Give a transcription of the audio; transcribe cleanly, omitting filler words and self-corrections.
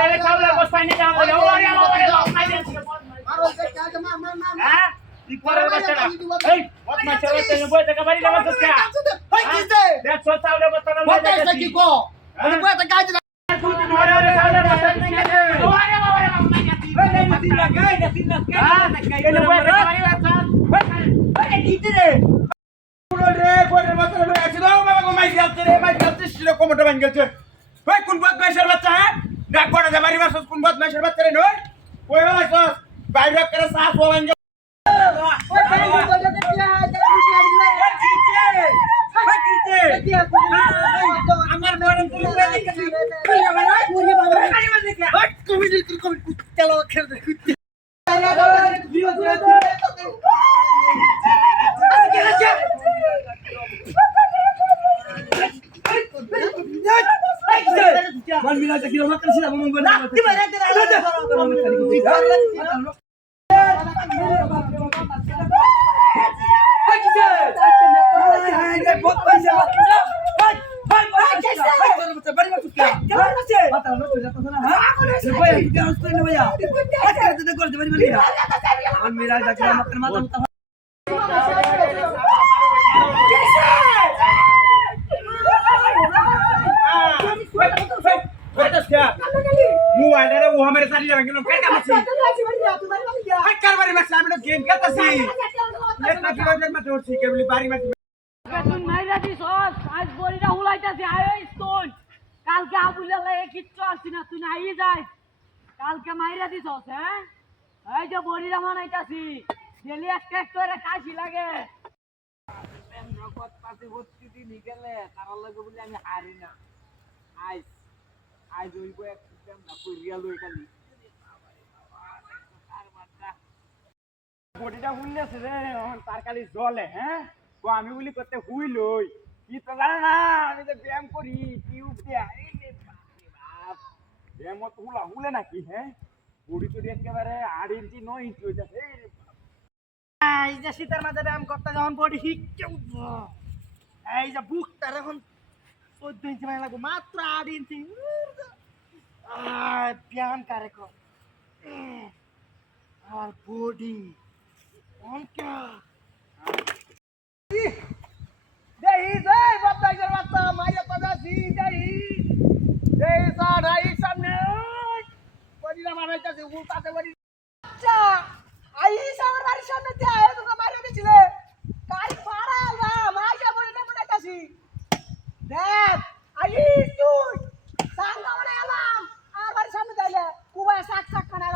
রে চাউলের বস্তা নিয়ে যাও বলে ওরে ওরে মাই দেন মারো যে কাজ মার হ্যাঁ কি করে বাচ্চাটা এই বদমাশ ছেলে তুমি বই টাকা বাড়ি লাগাচ্ছ কে ভাই কিছে দেখছো চাউলের বস্তা না বলতে কি কো আমি বইতে কাজ তুই ওরে ওরে চাউলের বস্তা নিয়ে যাও ওরে ওরে মাই দেন এই দিন লাগাই দিন লাগাই এই বই টাকা বাড়ি লাগাচ্ছ এই কিতে রে রে কোনের মাথায় লয়ে আছে দাও বাবা গো মাই যাচ্ছে রে মাই যাচ্ছে শিরে কোমরটা ভাঙ গেছে ওই কোন বদমাইশের বাচ্চা হ্যাঁ ডাক পড়া যা বাড়ি মাসস কোন বদমাইশের বাচ্চা রে নই কই হইছস বাইরে করে সাস ও ভাঙ ওই কাজ বইতে কি আমার বড় তুমি দেখি তুমি দিল তুমি তেল খেলে মান মিলা যে কিলো মাত্র ছিল মন বলে কি মারে मोबाइल रे वो हमारे सारी रंग में क्या मछली हट कर बारी में सामने गेम खेलता सी नेट ना की में तो ठीक है बोली बारी में তুই মাইরা দিছস আজ বড়িটা হুলাইতাছে আয় স্টোন কালকে আবুলে লাগে কিচ্ছু আসি না তুই নাই যাই কালকে মাইরা দিছস হ্যাঁ এই যে বড়িটা মানাইতাছি ডেলি একটা করে কাশি লাগে প্রেম জগৎ পাশে ভর্তি দিন গেলে তার লাগে বলি আমি হারি না আজ আজ ওইব এক প্রেম না কই রিয়াল ওই কালি বডিটা হুললেছে রে তার খালি জলে হ্যাঁ ও আমি বলি করতে হুইলই কি তো জানা না আমি যে ব্যায়াম করি টিউব দিয়ে এই রে বাপ ব্যায়াম তো হুলে নাকি হ্যাঁ বডি তো একেবারে 8 ইঞ্চি 9 ইঞ্চি হয়ে যাচ্ছে এই রে এই যে শীতের মাঝে ব্যায়াম করতে যখন বডি হিটকে উঠবো এই যে বুকটা এখন 14 ইঞ্চি মানে লাগবে মাত্র 8 ইঞ্চি ব্যায়াম করে কর আর বডি অনকা দেহি জয় বাচ্চার বাচ্চা মাইয়া পাদাসি দেহি দেহি সাড়াই সামনে বডিরা মারাইতাছে উল্টাতে বডি আচ্ছা আইস আমার বাড়ির সামনে দিয়ে আয় তোকে মারিয়ে দিছিলে গাড়ি ফাড়া না মাইয়া বডিটা মারাইতাছি দেখ আইস তুই সাঙ্গা মানে এলাম আমার বাড়ির সামনে দিলে কুবায় শাক শাক খানা